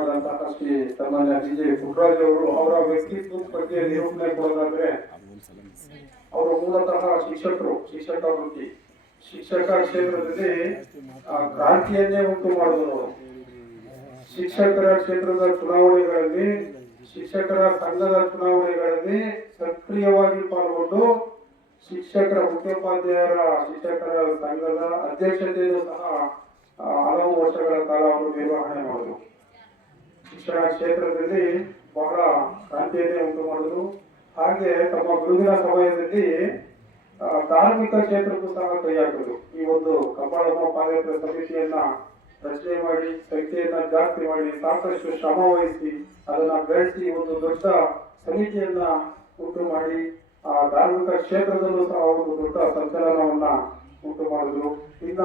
ಶ್ರೀ ಸನ್ಮಾನ್ಯ D J. ಅವರು ಅವರ ವ್ಯಕ್ತಿತ್ವದ ಬಗ್ಗೆ ನಿರೂಪಣೆ ಕೊಡೋದಾದ್ರೆ ಅವರು ಮೂಲತಃ ಶಿಕ್ಷಕರು ಶಿಕ್ಷಕ ವೃತ್ತಿ. ಶಿಕ್ಷಕ ಕ್ಷೇತ್ರದಲ್ಲಿ ಆ, ಕ್ರಾಂತಿಯನ್ನೇ ಉಂಟು ಮಾಡಿದವರು ಶಿಕ್ಷಕರ ಕ್ಷೇತ್ರದ ಚುನಾವಣೆಗಳಲ್ಲಿ ಶಿಕ್ಷಕರ ಸಂಘದ ಚುನಾವಣೆಗಳಲ್ಲಿ ಸಕ್ರಿಯವಾಗಿ ಪಾಲ್ಗೊಂಡು ಶಿಕ್ಷಕರ ಮುಖ್ಯೋಪಾಧ್ಯಾಯರ ಶಿಕ್ಷಕರ ಸಂಘದ ಅಧ್ಯಕ್ಷತೆಯನ್ನು ಸಹ ಹಲವು ವರ್ಷಗಳ ಕಾಲ ಅವರು ನಿರ್ವಹಣೆ ಮಾಡಿದರು. ಶಿಕ್ಷಣ ಕ್ಷೇತ್ರದಲ್ಲಿ ಬಹಳ ಕ್ರಾಂತಿಯನ್ನೇ ಉಂಟು ಮಾಡಿದ್ರು. ಹಾಗೆ ತಮ್ಮ ಗುರುವಿನ ಸಮಯದಲ್ಲಿ ಧಾರ್ಮಿಕ ಕ್ಷೇತ್ರಕ್ಕೂ ಸಹ ಕೈ ಹಾಕಿದ್ರು ಈ ಒಂದು ಕಪಾಳಮ್ಮ ಪಾದಯಾತ್ರೆ ಸಮಿತಿಯನ್ನ ರಚನೆ ಮಾಡಿ, ಸಂಖ್ಯೆಯನ್ನ ಜಾಸ್ತಿ ಮಾಡಿ, ಸಾಕಷ್ಟು ಶ್ರಮ ವಹಿಸಿ ಅದನ್ನ ಬೆಳೆಸಿ ಒಂದು ದೊಡ್ಡ ಸಮಿತಿಯನ್ನ ಉಂಟು ಮಾಡಿ, ಆ, ಧಾರ್ಮಿಕ ಕ್ಷೇತ್ರದಲ್ಲೂ ಸಹ ಒಂದು ದೊಡ್ಡ ಸಂಚಲನವನ್ನ ಉಂಟು ಮಾಡಿದ್ರು. ಇನ್ನ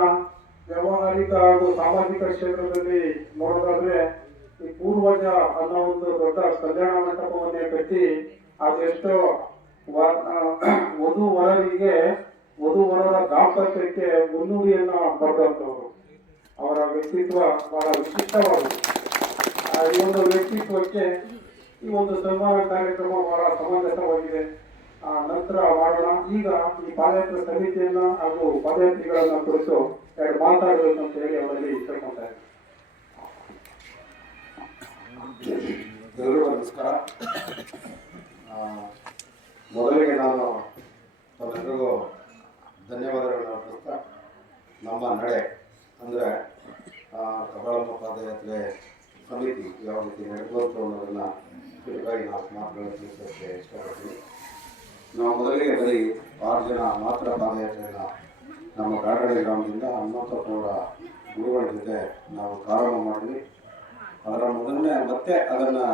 ವ್ಯವಹಾರಿಕ ಹಾಗೂ ಸಾಮಾಜಿಕ ಕ್ಷೇತ್ರದಲ್ಲಿ ನೋಡೋದಾದ್ರೆ ಈ ಪೂರ್ವಜ ಅನ್ನೋ ಒಂದು ದೊಡ್ಡ ಕಲ್ಯಾಣ ಮಂಟಪವನ್ನೇ ಕಟ್ಟಿ ಅದೆಷ್ಟೋ ವಧು ವರರಿಗೆ ವಧು ವರರ ದಾಂಪತ್ಯಕ್ಕೆ ಮುನ್ನುಡಿಯನ್ನ ಬರೆದಂತವರು ಅವರ ವ್ಯಕ್ತಿತ್ವ ಬಹಳ ವಿಶಿಷ್ಟವಾದದ್ದು. ಆ, ಈ ಒಂದು ವ್ಯಕ್ತಿತ್ವಕ್ಕೆ ಈ ಒಂದು ಸನ್ಮಾನ ಕಾರ್ಯಕ್ರಮ ಬಹಳ ಸಮಂಜಸವಾಗಿದೆ. ನಂತರ ಮಾಡೋಣ. ಈಗ ಈ ಪಾದಯಾತ್ರೆ ಸಮಿತಿಯನ್ನ ಹಾಗೂ ಪಾದಯಾತ್ರಿಗಳನ್ನ ಕುರಿತು ಎರಡು ಮಾತಾಡಬೇಕು ಅಂತ ಹೇಳಿ ಅವರಲ್ಲಿ ಕೇಳ್ಕೊತಾರೆ ಎಲ್ಲರಿಗೂ ನಮಸ್ಕಾರ ಮೊದಲಿಗೆ ನಾನು ತಮ್ಮೆಲ್ಲರಿಗೂ ಧನ್ಯವಾದಗಳನ್ನು ಅರ್ಪಿಸ್ತಾ ನಮ್ಮ ನಡೆ ಅಂದರೆ ಕಬಾಳಮ್ಮ ಪಾದಯಾತ್ರೆ ಸಮಿತಿ ಯಾವ ರೀತಿ ನಡೆದುವಂತು ಅನ್ನೋದನ್ನು ಕುರಿತಾಗಿ ನಾವು ಮಾತುಗಳನ್ನು ತಿಳಿಸೋಕ್ಕೆ ಇಷ್ಟಪಡ್ತೀನಿ. ನಾವು ಮೊದಲಿಗೆ ಬರೀ ಆರು ಜನ ಮಾತ್ರ ಪಾದಯಾತ್ರೆಯನ್ನು ನಮ್ಮ ಗಾಡಗಡೆ ಗ್ರಾಮದಿಂದ ಹನುಮಂತಪ್ಪನವರ ಗುರುಗಳ ಜೊತೆ ನಾವು ಪ್ರಾರಂಭ ಮಾಡಿದ್ವಿ ಅದರ ಮೊದಲನೇ ಮತ್ತೆ ಅದನ್ನು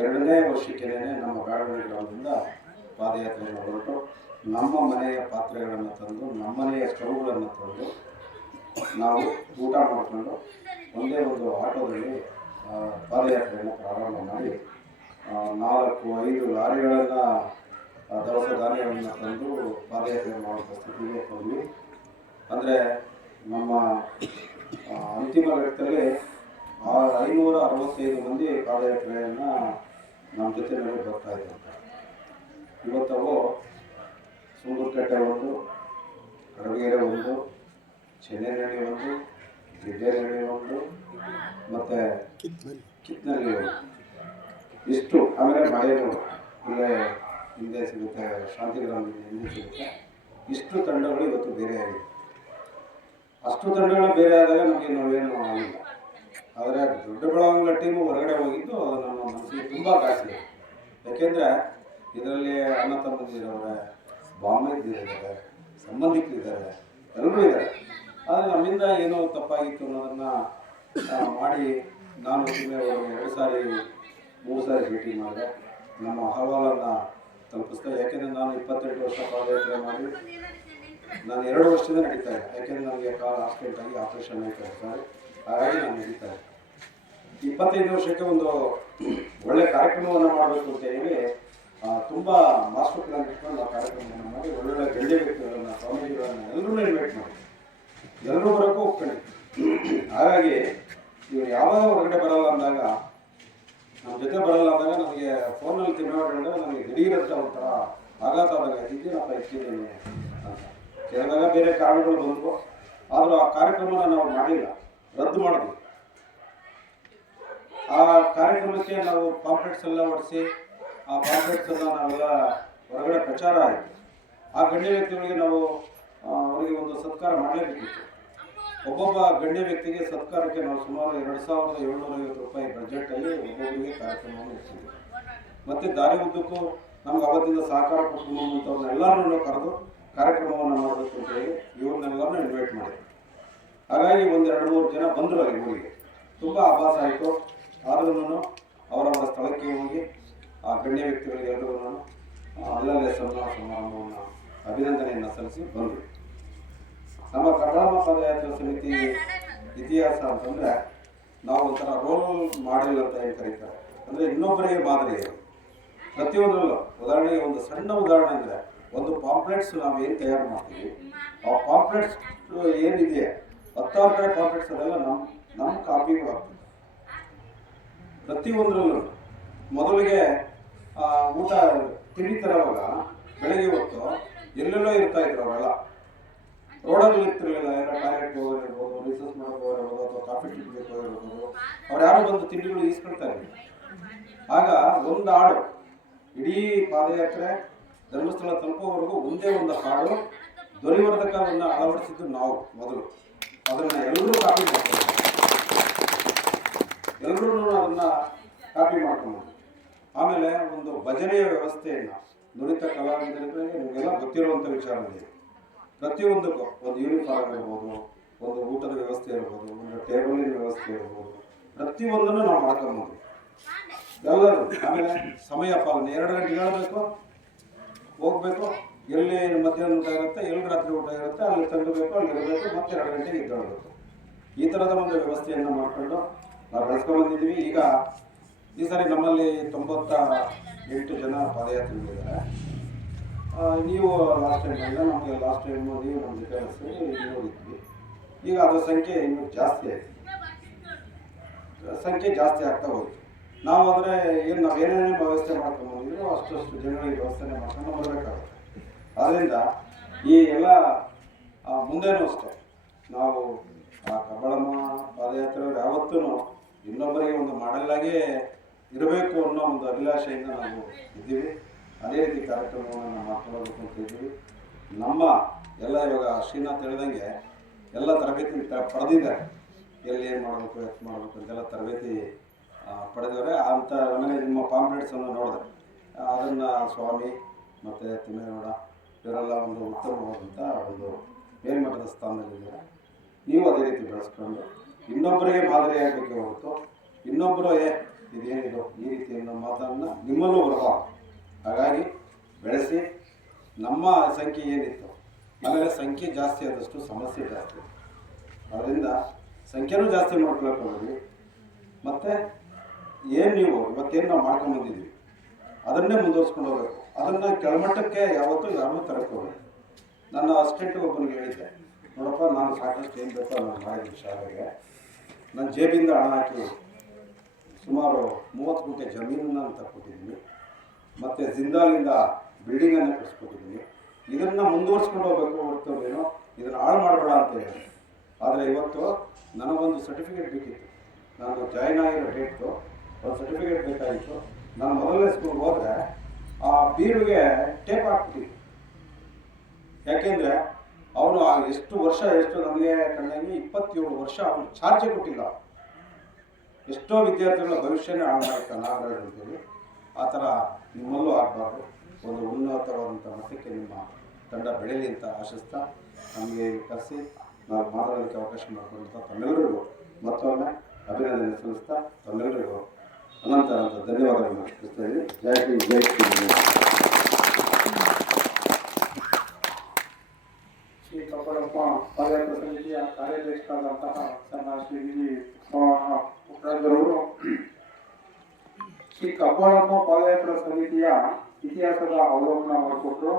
ಎರಡನೇ ವರ್ಷಕ್ಕೆ ನಮ್ಮ ಗಾಡಗಡೆ ಗ್ರಾಮದಿಂದ ಪಾದಯಾತ್ರೆಯನ್ನು ಹೊರಟು ನಮ್ಮ ಮನೆಯ ಪಾತ್ರೆಗಳನ್ನು ತಂದು ನಮ್ಮನೆಯ ಸ್ಟವ್ಗಳನ್ನು ತಂದು ನಾವು ಊಟ ಮಾಡಿಕೊಂಡು ಒಂದೇ ಒಂದು ಆಟೋದಲ್ಲಿ ಪಾದಯಾತ್ರೆಯನ್ನು ಪ್ರಾರಂಭ ಮಾಡಿ ನಾಲ್ಕು, ಐದು ಲಾರಿಗಳನ್ನು ದವಸ ಧಾನ್ಯಗಳನ್ನು ತಂದು ಪಾದಯಾತ್ರೆ ಮಾಡುವಂಥ ಸ್ಥಿತಿಗೆ ಬಂದ್ವಿ. ಅಂದರೆ ನಮ್ಮ ಅಂತಿಮ ಘಟ್ಟದಲ್ಲಿ ಆ ಐನೂರ ಅರವತ್ತೈದು ಮಂದಿ ಪಾದಯಾತ್ರೆಯನ್ನು ನಮ್ಮ ಜೊತೆ ನಮಗೆ ಬರ್ತಾ ಇದ್ದಂತೆ ಇವತ್ತವು ಸುಂದರಕಟ್ಟೆ ಒಂದು ಕಡಗೇರೆ ಒಂದು ಚೆನ್ನೈನಹಳ್ಳಿ ಒಂದು ಗಿಡ್ಡೇನಹಳ್ಳಿ ಒಂದು, ಮತ್ತು ಕಿತ್ನಹಳ್ಳಿ ಒಂದು. ಇಷ್ಟು ಆಮೇಲೆ ಮಳೆನೂರು ಇಲ್ಲೇ ಹಿಂದೆ ಸಿಗುತ್ತೆ ಶಾಂತಿಗ್ರಾಮದಿಂದ ಹಿಂದೆ ಸಿಗುತ್ತೆ. ಇಷ್ಟು ತಂಡಗಳು ಇವತ್ತು ಬೇರೆ ಆಗಿದೆ. ಅಷ್ಟು ತಂಡಗಳು ಬೇರೆ ಆದಾಗ ನಮಗೆ ನಾವೇನು ಆಗಿಲ್ಲ. ಆದರೆ ದೊಡ್ಡಬಳ್ಳಾಂಗ್ಲ ಟೀಮು ಹೊರಗಡೆ ಹೋಗಿದ್ದು ನಮ್ಮ ಮನಸ್ಸಿಗೆ ತುಂಬ ಕಾಸಿದೆ ಯಾಕೆಂದರೆ ಇದರಲ್ಲಿ ಅಣ್ಣ ತಮ್ಮಂದಿರವ್ರೆ ಬಾಂಬೆದಿದ್ದಾರೆ ಸಂಬಂಧಿಕರಿದ್ದಾರೆ, ಎಲ್ಲರೂ ಇದ್ದಾರೆ. ಆದರೆ ನಮ್ಮಿಂದ ಏನೋ ತಪ್ಪಾಗಿತ್ತು ಅನ್ನೋದನ್ನು ಮಾಡಿ ನಾನು ಎರಡು ಸಾರಿ, ಮೂರು ಸಾರಿ ಭೇಟಿ ಮಾಡಿದೆ. ನಮ್ಮ ಅಹವಾಲನ್ನು ತಲುಪಿಸ್ದೆ. ಯಾಕೆಂದರೆ ನಾನು ಇಪ್ಪತ್ತೆಂಟು ವರ್ಷ ಪಾದಯಾತ್ರೆ ಮಾಡಿ ನಾನು ಎರಡು ವರ್ಷದಿಂದ ನಡೀತಾ ಯಾಕೆಂದ್ರೆ ಯಾಕೆಂದರೆ ನನಗೆ ಕಾಲ್ ಆಗಿ ಆಪರೇಷನ್ ಆಯಿತು ಇರ್ತಾರೆ ಹಾಗಾಗಿ ನಾನು ಇಪ್ಪತ್ತೈದು ವರ್ಷಕ್ಕೆ ಒಂದು ಒಳ್ಳೆ ಕಾರ್ಯಕ್ರಮವನ್ನು ಮಾಡಬೇಕು ಅಂತ ಹೇಳಿ ತುಂಬ ಮಾಸ್ಟರ್ ಪ್ಲಾನ್ ಇಟ್ಕೊಂಡು ನಾವು ಕಾರ್ಯಕ್ರಮವನ್ನು ಮಾಡಿ ಒಳ್ಳೊಳ್ಳೆ ಗಣ್ಯ ವ್ಯಕ್ತಿಗಳನ್ನ, ಸ್ವಾಮೀಜಿಗಳನ್ನ ಎಲ್ಲರೂ ಇನ್ವೈಟ್ ಮಾಡಿ ಎಲ್ಲರೂ ಬರೋಕ್ಕೂ ಒಪ್ಕೊಂಡು ಹಾಗಾಗಿ ಇವ್ರು ಯಾವಾಗ ಹೊರಗಡೆ ಬರಲ್ಲ ಅಂದಾಗ ನಮ್ಮ ಜೊತೆ ಬರಲ್ಲ ಅಂದಾಗ ನಮಗೆ ಫೋನಲ್ಲಿ ತಿನ್ನೋದ್ರಿಂದ ನಮಗೆ ದಿಢೀರಂತ ಒಂಥರ ಆಘಾತ ಆದಾಗ ಇದೆಯಪ್ಪ ಇಟ್ಟಿದ್ದೀನಿ ಅಂತ. ಕೇಳಿದಾಗ ಬೇರೆ ಕಾರಣಗಳು ಬಂದವು. ಆದರೂ ಆ ಕಾರ್ಯಕ್ರಮನ ನಾವು ಮಾಡಿಲ್ಲ. ರದ್ದು ಮಾಡಿದ್ವಿ ಆ ಕಾರ್ಯಕ್ರಮಕ್ಕೆ ನಾವು ಪಾಂಪ್ಲೆಟ್ಸ್ ಎಲ್ಲ ಹೊಡಿಸಿ ಆ ಪಾಂಪ್ಲೆಟ್ಸ್ ಎಲ್ಲ ನಾವೆಲ್ಲ ಹೊರಗಡೆ ಪ್ರಚಾರ ಆಯಿತು. ಆ ಗಣ್ಯ ವ್ಯಕ್ತಿಗಳಿಗೆ ನಾವು ಅವರಿಗೆ ಒಂದು ಸತ್ಕಾರ ಮಾಡಲೇಬೇಕಿತ್ತು. ಒಬ್ಬೊಬ್ಬ ಗಣ್ಯ ವ್ಯಕ್ತಿಗೆ ಸತ್ಕಾರಕ್ಕೆ ನಾವು ಸುಮಾರು ಎರಡು ಸಾವಿರದ ಏಳ್ನೂರ ಐವತ್ತು ರೂಪಾಯಿ ಬಜೆಟಲ್ಲಿ ಒಬ್ಬೊಬ್ಬರಿಗೆ ಕಾರ್ಯಕ್ರಮವನ್ನು ಇಟ್ಟಿದ್ದೀವಿ ಮತ್ತು ದಾರಿ ಉದ್ದಕ್ಕೂ ನಮ್ಗೆ ಅವತ್ತಿಂದ ಸಹಕಾರ ಕೊಟ್ಟು ಎಲ್ಲರನ್ನೂ ಕರೆದು ಕಾರ್ಯಕ್ರಮವನ್ನು ಮಾಡಬೇಕು ಅಂತ ಹೇಳಿ ಇವ್ರನ್ನೆಲ್ಲರನ್ನೂ ಇನ್ವೈಟ್ ಮಾಡಿದ್ವಿ. ಹಾಗಾಗಿ ಒಂದು ಎರಡು ಮೂರು ಜನ ಬಂದರು ಅಲ್ಲಿ ಊರಿಗೆ ತುಂಬ ಆಭಾಸ ಆಯಿತು. ಆದ್ರೂ ಅವರವರ ಸ್ಥಳಕ್ಕೆ ಹೋಗಿ ಆ ಗಣ್ಯ ವ್ಯಕ್ತಿಗಳಿಗೆ ಎಲ್ಲರೂ ಅಲ್ಲಲ್ಲೇ ಸನ್ಮಾನ ಸಮಾರಂಭವನ್ನು ಅಭಿನಂದನೆಯನ್ನು ಸಲ್ಲಿಸಿ ಬಂದರು. ನಮ್ಮ ಕನ್ನಡ ಪಾದಯಾತ್ರಾ ಸಮಿತಿ ಇತಿಹಾಸ ಅಂತಂದರೆ ನಾವು ಒಂಥರ ರೋಲ್ ಮಾಡೆಲ್ ಅಂತ ಹೇಳಿ ಕರೀತಾರೆ. ಅಂದರೆ ಇನ್ನೊಬ್ಬರಿಗೆ ಮಾದರಿ. ಪ್ರತಿಯೊಂದರಲ್ಲೂ ಉದಾಹರಣೆಗೆ ಒಂದು ಸಣ್ಣ ಉದಾಹರಣೆ ಅಂದರೆ ಒಂದು ಪಾಂಪ್ಲೆಟ್ಸ್ ನಾವು ಏನು ತಯಾರು ಮಾಡ್ತೀವಿ? ಆ ಪಾಂಪ್ಲೆಟ್ಸ್ ಏನಿದೆ ಹತ್ತಾರು ಕಡೆ ಪಾಂಪ್ಲೆಟ್ಸ್ ಅದೆಲ್ಲ ನಮ್ಮ ನಮ್ಮ ಕಾಪಿಗಳಾಗ್ತದೆ ಪ್ರತಿಯೊಂದರಲ್ಲೂ ಮೊದಲಿಗೆ ಊಟ ತಿಂಡಿ ತರೋವಾಗ ಬೆಳಗ್ಗೆ ಹೊತ್ತು ಎಲ್ಲೆಲ್ಲೋ ಇರ್ತಾ ಇದ್ರು ಅವರೆಲ್ಲ. ರೋಡಲ್ಲಿ ಇರ್ತಿರ್ಲಿಲ್ಲ ಎಲ್ಲ ಟಾಯ್ಲೆಟ್ ಹೋಗಿರ್ಬೋದು ರಿಸರ್ಚ್ ಮಾಡೋಕೆ ಅಥವಾ ಕಾಫಿ ಕುಡಿಯೋಕೆ ಹೋಗಿರ್ಬೋದು. ಅವ್ರು ಯಾರು ಬಂದು ತಿಂಡಿಗಳು ಈಸ್ಕೊಳ್ತಾ ಇರಲಿಲ್ಲ ಆಗ ಒಂದು ಹಾಡು ಇಡೀ ಪಾದಯಾತ್ರೆ ಧರ್ಮಸ್ಥಳ ತಲುಪೋವರೆಗೂ ಒಂದೇ ಒಂದು ಹಾಡು ಧ್ವನಿವರ್ಧಕವನ್ನು ಅಳವಡಿಸಿದ್ದು ನಾವು ಮೊದಲು. ಅದನ್ನು ಎಲ್ಲರೂ ಕಾಪಿ ಮಾಡ್ತಾರೆ ಎಲ್ಲರೂ ಅದನ್ನು ಕಾಪಿ ಮಾಡ್ಕೊಂಡು ಆಮೇಲೆ ಒಂದು ಭಜನೆಯ ವ್ಯವಸ್ಥೆಯನ್ನು ನುರಿತ ಕಲಾವಿದರಿಗೆ ನಿಮಗೆಲ್ಲ ಗೊತ್ತಿರುವಂಥ ವಿಚಾರ ಇದೆ ಪ್ರತಿಯೊಂದಕ್ಕೂ ಒಂದು ಯೂನಿಫಾರ್ಮ್ ಇರ್ಬೋದು ಒಂದು ಊಟದ ವ್ಯವಸ್ಥೆ ಇರ್ಬೋದು, ಒಂದು ಟೇಬಲಿನ ವ್ಯವಸ್ಥೆ ಇರ್ಬೋದು, ಪ್ರತಿಯೊಂದನ್ನು ನಾವು ಮಾಡ್ಕೊಂಬೋದು. ಎಲ್ಲರೂ ಆಮೇಲೆ ಸಮಯ ಪಾಲನೆ. ಎರಡು ಗಂಟೆಗೆ ಹೇಳಬೇಕು ಹೋಗ್ಬೇಕು? ಎಲ್ಲಿ ಮಧ್ಯಾಹ್ನ ಊಟ ಇರುತ್ತೆ, ಎಲ್ಲಿ ರಾತ್ರಿ ಊಟ ಇರುತ್ತೆ, ಅಲ್ಲಿ ತಂಗಬೇಕು ಅಲ್ಲಿ ಇರಬೇಕು, ಮತ್ತೆ ಎರಡು ಗಂಟೆಗೆ ಇದ್ದೊಳ್ಬೇಕು ಈ ಥರದ ಒಂದು ವ್ಯವಸ್ಥೆಯನ್ನು ಮಾಡಿಕೊಂಡು ನಾವು ಬೆಳೆಸ್ಕೊಂಡ್ಬಂದಿದ್ದೀವಿ ಈಗ ಈ ಸಾರಿ ನಮ್ಮಲ್ಲಿ ತೊಂಬತ್ತ ಎಂಟು ಜನ ಪಾದಯಾತ್ರಿಗಳಿದ್ದಾರೆ. ನೀವು ಲಾಸ್ಟ್ ಟೈಮ್ ನಮಗೆ ಲಾಸ್ಟ್ ಟೈಮ್ ನೀವು ನಮ್ಮ ಜೊತೆ ನೋಡಿದ್ವಿ ಈಗ ಅದರ ಸಂಖ್ಯೆ ಇನ್ನೂ ಜಾಸ್ತಿ ಆಯಿತು. ಸಂಖ್ಯೆ ಜಾಸ್ತಿ ಆಗ್ತಾ ಹೋಯ್ತು. ನಾವು ಆದರೆ ಏನು ನಾವು ಏನೇನೇ ವ್ಯವಸ್ಥೆ ಮಾಡ್ಕೊಂಡು ಬಂದಿದ್ರು ಅಷ್ಟಷ್ಟು ಜನಗಳಿಗೆ ವ್ಯವಸ್ಥೆ ಮಾಡ್ಕೊಂಡು ಬರಬೇಕಾಗುತ್ತೆ. ಆದ್ದರಿಂದ ಈ ಎಲ್ಲ ಮುಂದೇನೂ ಅಷ್ಟೇ. ನಾವು, ಆ ಕಬ್ಬಳಮ್ಮ ಪಾದಯಾತ್ರೆ ಯಾವತ್ತೂ ಇನ್ನೊಬ್ಬರಿಗೆ ಒಂದು ಮಾಡಲಾಗೇ ಇರಬೇಕು ಅನ್ನೋ ಒಂದು ಅಭಿಲಾಷೆಯಿಂದ ನಾವು ಇದ್ದೀವಿ. ಅದೇ ರೀತಿ ಕಾರ್ಯಕ್ರಮವನ್ನು ನಾವು ಅಂತ ಇದ್ದೀವಿ. ನಮ್ಮ ಎಲ್ಲ ಇವಾಗ ಶ್ರೀನಾಥ್ ಹೇಳಿದಂಗೆ ಎಲ್ಲ ತರಬೇತಿ ಪಡೆದಿದ್ದಾರೆ. ಎಲ್ಲಿ ಏನು ಮಾಡಬೇಕು ಎಷ್ಟು ಮಾಡಬೇಕು ಅಂತೆಲ್ಲ ತರಬೇತಿ ಪಡೆದವರೆ ಅಂತ ಆಮೇಲೆ ನಿಮ್ಮ ಪಾಂಪ್ಲೆಟ್ಸನ್ನು ನೋಡಿದೆ. ಅದನ್ನು ಸ್ವಾಮಿ ಮತ್ತು ತಿಮ್ಮೇಗೌಡ ಇವರೆಲ್ಲ ಒಂದು ಉತ್ತಮವಾದಂಥ ಒಂದು ಮೇಲ್ಮಟ್ಟದ ಸ್ಥಾನದಲ್ಲಿದ್ದೀರಾ. ನೀವು ಅದೇ ರೀತಿ ಬೆಳೆಸ್ಕೊಂಡು ಇನ್ನೊಬ್ಬರಿಗೆ ಮಾದರಿಯಾಗಬೇಕೆ ಹೊರತು ಇನ್ನೊಬ್ಬರು, ಏ, ಇದೇನಿದು? ಈ ರೀತಿ ಅನ್ನೋ ಮಾತನ್ನು ನಿಮ್ಮಲ್ಲೂ ಬರಬಾರ್ದು ಹಾಗಾಗಿ ಬೆಳೆಸಿ. ನಮ್ಮ ಸಂಖ್ಯೆ ಏನಿತ್ತು? ಆಮೇಲೆ ಸಂಖ್ಯೆ ಜಾಸ್ತಿ ಆದಷ್ಟು ಸಮಸ್ಯೆ ಜಾಸ್ತಿ ಅದರಿಂದ ಸಂಖ್ಯೆನೂ ಜಾಸ್ತಿ ಮಾಡ್ಕೊಳಕ್ಕೆ ಹೋಗ್ರಿ ಮತ್ತು ಏನು ನೀವು ಇವತ್ತೇನು ನಾವು ಮಾಡ್ಕೊಂಡು ಬಂದಿದ್ವಿ? ಅದನ್ನೇ ಮುಂದುವರ್ಸ್ಕೊಂಡು ಹೋಗ್ಬೇಕು. ಅದನ್ನು ಕೆಳಮಟ್ಟಕ್ಕೆ ಯಾವತ್ತೂ ಯಾರು ಹೋಗ್ಬೇಕು ನನ್ನ ಅಸ್ಟೆಂಟ್ ಒಬ್ಬನಿಗೆ ಹೇಳಿದ್ದೆ, ನೋಡಪ್ಪ, ನಾನು ಸಾಕಷ್ಟು ಏನು ಬೇಕೋ ನಾನು ಮಾಡಿದ್ದೆ ಶಾಲೆಗೆ. ನನ್ನ ಜೇಬಿಂದ ಹಣ ಹಾಕಿ ಸುಮಾರು ಮೂವತ್ತು ಗುಂಟೆ ಜಮೀನನ್ನು ನಾನು ತಕ್ಕೊಟ್ಟಿದ್ದೀನಿ. ಮತ್ತು ಜಿಂದಾಲಿಂದ ಬಿಲ್ಡಿಂಗನ್ನು ಕಟ್ಸ್ಕೊಟ್ಟಿದ್ದೀನಿ. ಇದನ್ನು ಮುಂದುವರ್ಸ್ಕೊಂಡು ಹೋಗ್ಬೇಕು ಹೊರತು ಇದನ್ನು ಹಾಳು ಮಾಡಬೇಡ ಅಂತ ಹೇಳಿ ಆದರೆ ಇವತ್ತು ನನಗೊಂದು ಸರ್ಟಿಫಿಕೇಟ್ ಬೇಕಿತ್ತು. ನಾನು ಜಾಯ್ನ್ ಆಗಿರೋ ಡೇಟು ಒಂದು ಸರ್ಟಿಫಿಕೇಟ್ ಬೇಕಾಗಿತ್ತು. ನಾನು ಮೊದಲನೇ ಸ್ಕೂಲ್ಗೆ ಹೋದರೆ ಆ ಬೀರುಗೆ ಟೇಪ್ ಹಾಕ್ಬಿಟ್ಟಿದ್ವಿ ಯಾಕೆಂದರೆ ಅವನು ಎಷ್ಟು ವರ್ಷ, ಎಷ್ಟು ನಮಗೆ ಕಂಡಂಗೆ ಇಪ್ಪತ್ತೇಳು ವರ್ಷ ಅವನು ಚಾರ್ಜೆ ಕೊಟ್ಟಿಲ್ಲ ಎಷ್ಟೋ ವಿದ್ಯಾರ್ಥಿಗಳ ಭವಿಷ್ಯನೇ ಹಾಳು ಮಾಡ್ತಾನೆ ನಾಗರಾಜ್ ಆ ಥರ ನಿಮ್ಮಲ್ಲೂ ಆಗಬಾರ್ದು. ಒಂದು ಉನ್ನತವಾದಂಥ ಮಟ್ಟಕ್ಕೆ ನಿಮ್ಮ ತಂಡ ಬೆಳೆಯಲಿ ಅಂತ ಆಶಿಸ್ತಾ ನಮಗೆ ಕರೆಸಿ, ನಾವು ಮಾತಾಡೋದಕ್ಕೆ ಅವಕಾಶ ಮಾಡಿಕೊಂಡಂಥ ತಮ್ಮೆಲ್ಲರಿಗೂ ಮತ್ತೊಮ್ಮೆ ಅಭಿನಂದನೆ ಸಲ್ಲಿಸ್ತಾ ತಮ್ಮೆಲ್ಲರಿಗೂ ಅನಂತ ಅನಂತ ಧನ್ಯವಾದಗಳನ್ನು ಅರ್ಪಿಸ್ತಾ ಇದ್ದೀನಿ ಶ್ರೀ ಜೈ ಶ್ರೀ ಶ್ರೀ ಕಬ್ಬಳಪ್ಪ ಪಾದಯಾತ್ರಾ ಸಮಿತಿಯ ಸಣ್ಣ ಶ್ರೀ ವಿಜಿ ಪುಟ್ಟರಾಜರವರು ಶ್ರೀ ಕಬ್ಬಳಮ್ಮ ಪಾದಯಾತ್ರಾ ಸಮಿತಿಯ ಇತಿಹಾಸದ ಅವಲೋಕನ ಮಾಡಿಕೊಟ್ರು.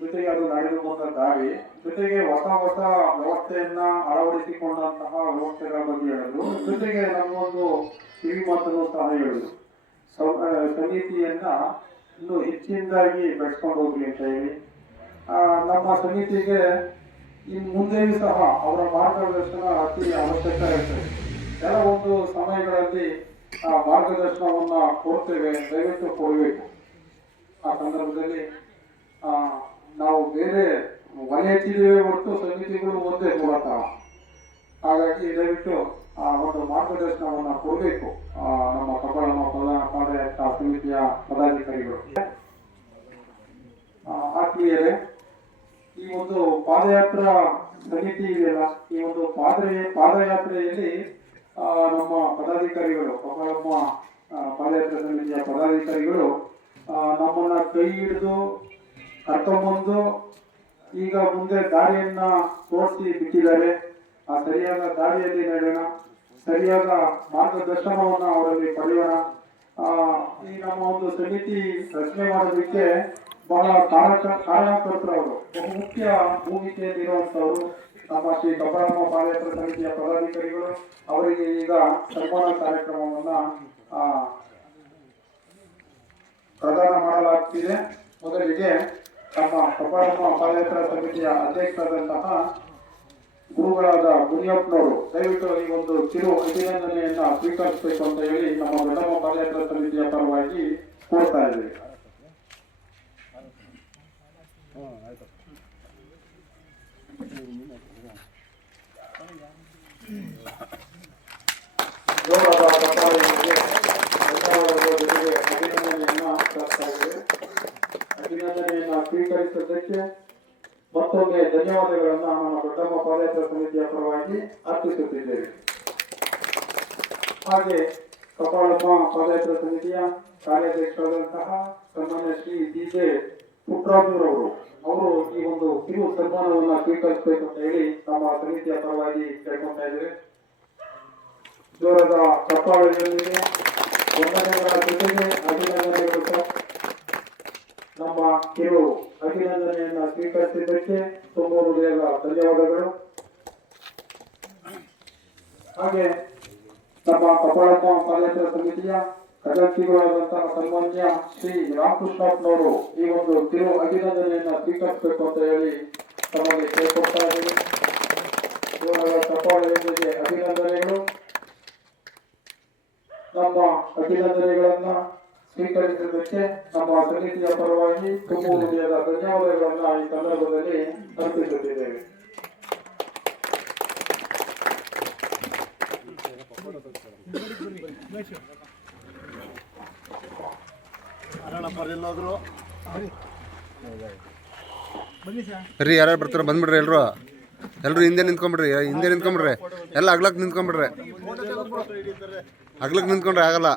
ಜೊತೆಗೆ ಅದು ನಡೆದು ಬಂದ ದಾರಿ ಜೊತೆಗೆ ಹೊಸ ಹೊಸ ವ್ಯವಸ್ಥೆಯನ್ನ ಅಳವಡಿಸಿಕೊಂಡಂತಹ ವ್ಯವಸ್ಥೆಗಳ ಬಗ್ಗೆ ಹೇಳಿದ್ರು ಜೊತೆಗೆ ನಮ್ಮೊಂದು ಕಿವಿ ಮಾತನ್ನು ಸಹ ಹೇಳಿದ್ರು ಸಮಿತಿಯನ್ನ ಇನ್ನು ಹೆಚ್ಚಿನದಾಗಿ ಬೆಳೆಸ್ಕೊಂಡು ಹೋಗ್ಲಿ ಅಂತ ಹೇಳಿ. ನಮ್ಮ ಸಮಿತಿಗೆ ಇನ್ನು ಮುಂದೆಯೂ ಸಹ ಅವರ ಮಾರ್ಗದರ್ಶನ ಅತಿ ಅವಶ್ಯಕ ಇರ್ತದೆ. ಕೆಲವೊಂದು ಸಮಯಗಳಲ್ಲಿ ಆ ಮಾರ್ಗದರ್ಶನವನ್ನ ಕೊಡ್ತೇವೆ. ದಯವಿಟ್ಟು ಕೊಡಬೇಕು. ಆ ಸಂದರ್ಭದಲ್ಲಿ ನಾವು ಬೇರೆ ಹಚ್ಚಿದ್ದೇವೆ ಹೊರತು ಸಮಿತಿಗಳು ಒಂದೇ ಮೂಲತಃ. ಹಾಗಾಗಿ ದಯವಿಟ್ಟು ಆ ಒಂದು ಮಾರ್ಗದರ್ಶನವನ್ನು ಕೊಡಬೇಕು ನಮ್ಮ ಕಬ್ಬಳಮ್ಮ ಪದ ಪಾದಯಾತ್ರಾ ಸಮಿತಿಯ ಪದಾಧಿಕಾರಿಗಳು. ಆತ್ಮೀಯರೇ, ಈ ಒಂದು ಪಾದಯಾತ್ರಾ ಸಮಿತಿ ಇದೆಯಲ್ಲ, ಈ ಒಂದು ಪಾದ್ರೆ, ಪಾದಯಾತ್ರೆಯಲ್ಲಿ ನಮ್ಮ ಪದಾಧಿಕಾರಿಗಳು ಕಬ್ಬಳಮ್ಮ ಪಾದಯಾತ್ರ ಸಮಿತಿಯ ಪದಾಧಿಕಾರಿಗಳು ನಮ್ಮನ್ನ ಕೈ ಹಿಡಿದು ಕರ್ಕೊಂಬಂದು ಈಗ ಮುಂದೆ ದಾರಿಯನ್ನ ತೋರಿಸಿ ಬಿಟ್ಟಿದ್ದಾರೆ. ಆ ಸರಿಯಾದ ದಾರಿಯಲ್ಲಿ ನಡೆಯೋಣ. ಸರಿಯಾದ ಮಾರ್ಗದರ್ಶನವನ್ನು ಅವರಲ್ಲಿ ಪಡೆಯೋಣ. ಈ ನಮ್ಮ ಒಂದು ಸಮಿತಿ ರಚನೆ ಮಾಡೋದಕ್ಕೆ ಬಹಳ ಕಾರಕ ಕಾರ್ಯಕರ್ತರು ಅವರು. ಬಹುಮುಖ್ಯ ಭೂಮಿಕೆಯಲ್ಲಿ ಇರುವಂತವರು ನಮ್ಮ ಶ್ರೀ ಕಬ್ಬರಾಮ ಪಾದಯಾತ್ರ ಸಮಿತಿಯ ಪದಾಧಿಕಾರಿಗಳು. ಅವರಿಗೆ ಈಗ ಸನ್ಮಾನ ಕಾರ್ಯಕ್ರಮವನ್ನ ಪ್ರದಾನ ಮಾಡಲಾಗ್ತಿದೆ. ಮೊದಲಿಗೆ ನಮ್ಮ ಕಪಾಳಮ್ಮ ಪಾದಯಾತ್ರಾ ಸಮಿತಿಯ ಅಧ್ಯಕ್ಷರಾದಂತಹ ಗುರುಗಳಾದ ಮುನಿಯಪ್ಪನವರು, ದಯವಿಟ್ಟು ಈ ಒಂದು ಕಿರು ಅಭಿನಂದನೆಯನ್ನ ಸ್ವೀಕರಿಸಬೇಕು ಅಂತ ಹೇಳಿ ನಮ್ಮ ದೊಡ್ಡಮ್ಮ ಪಾದಯಾತ್ರಾ ಸಮಿತಿಯ ಪರವಾಗಿ ಕೋರ್ತಾ ಇದ್ದೀವಿ ಕಪಾಳಯ್ಯನಿಗೆ ಧನ್ಯವಾದಗಳ ಜೊತೆಗೆ ಅಭಿನಂದನೆಯನ್ನ ಸಲ್ಲಿಸ್ತಾ ಇದ್ದೇವೆ ಅಭಿನಂದನೆಯನ್ನ ಮತ್ತೊಮ್ಮೆ ಧನ್ಯವಾದಗಳನ್ನು ನಮ್ಮ ದೊಡ್ಡಮ್ಮ ಪಾದಯಾತ್ರಾ ಸಮಿತಿಯ ಪರವಾಗಿ ಅರ್ಪಿಸುತ್ತಿದ್ದೇವೆ. ಹಾಗೆ ಕಪಾಳಮ್ಮ ಪಾದಯಾತ್ರಾ ಸಮಿತಿಯ ಕಾರ್ಯಾಧ್ಯಕ್ಷರಾದಂತಹ ಸನ್ಮಾನ್ಯ ಶ್ರೀ ಡಿ ಜೆ ಅವರು ಈ ಒಂದು ಕಿರು ಸನ್ಮಾನವನ್ನು ಸ್ವೀಕರಿಸಬೇಕು ಅಂತ ಹೇಳಿ ನಮ್ಮ ಸಮಿತಿಯ ಪರವಾಗಿ ಕೇಳ್ಕೊತಾ ಇದ್ದೇವೆ. ಜೋರದ ಕಪ್ಪಾಳದೊಂದಿಗೆ ವಂದನೆಗಳ ಜೊತೆಗೆ ಅಭಿನಂದನೆಗಳು ನಮ್ಮ ಕಿರು ಅಭಿನಂದನೆಯನ್ನ ಸ್ವೀಕರಿಸಿದ್ದಕ್ಕೆ ತುಂಬ ಹೃದಯದ ಧನ್ಯವಾದಗಳು. ಹಾಗೆ ನಮ್ಮ ಕಪಾಳಮ್ಮ ಪಾದಯಾತ್ರಾ ಸಮಿತಿಯ ಖಜಾಂಚಿಗಳಾದಂತಹ ಸನ್ಮಾನ್ಯ ಶ್ರೀ ರಾಮಕೃಷ್ಣಪ್ಪನವರು ಈ ಒಂದು ಕಿರು ಅಭಿನಂದನೆಯನ್ನ ಸ್ವೀಕರಿಸಬೇಕು ಅಂತ ಹೇಳಿ ತಮಗೆ ಕೇಳ್ಕೊಡ್ತಾ ಇದ್ದೀನಿ. ಕಪಾಳದೊಂದಿಗೆ ಅಭಿನಂದನೆಗಳು. ನಮ್ಮ ಅಭಿನಂದನೆಗಳನ್ನ ಸ್ವೀಕರಿಸಿದ್ದಕ್ಕೆ ನಮ್ಮ ಸಮಿತಿಯ ಪರವಾಗಿ ತುಂಬ ಧನ್ಯವಾದಗಳನ್ನ ಈ ಸಂದರ್ಭದಲ್ಲಿ ಅರ್ಪಿಸುತ್ತಿದ್ದೇವೆ. ರೀ ಯಾರ್ಯಾರು ಬರ್ತಾರ ಬಂದ್ಬಿಡ್ರಿ ಎಲ್ರು. ಎಲ್ರು ಹಿಂದೆ ನಿಂತ್ಕೊಂಡ್ಬಿಡ್ರಿ ಹಿಂದೆ ನಿಂತ್ಕೊಂಡ್ಬಿಡ್ರಿ. ಎಲ್ಲ ಅಗ್ಲಕ್ ನಿಂತ್ಕೊಂಡ್ಬಿಡ್ರಿ. ಅಗ್ಲಕ್ ನಿಂತ್ಕೊಂಡ್ರೆ ಆಗಲ್ಲ.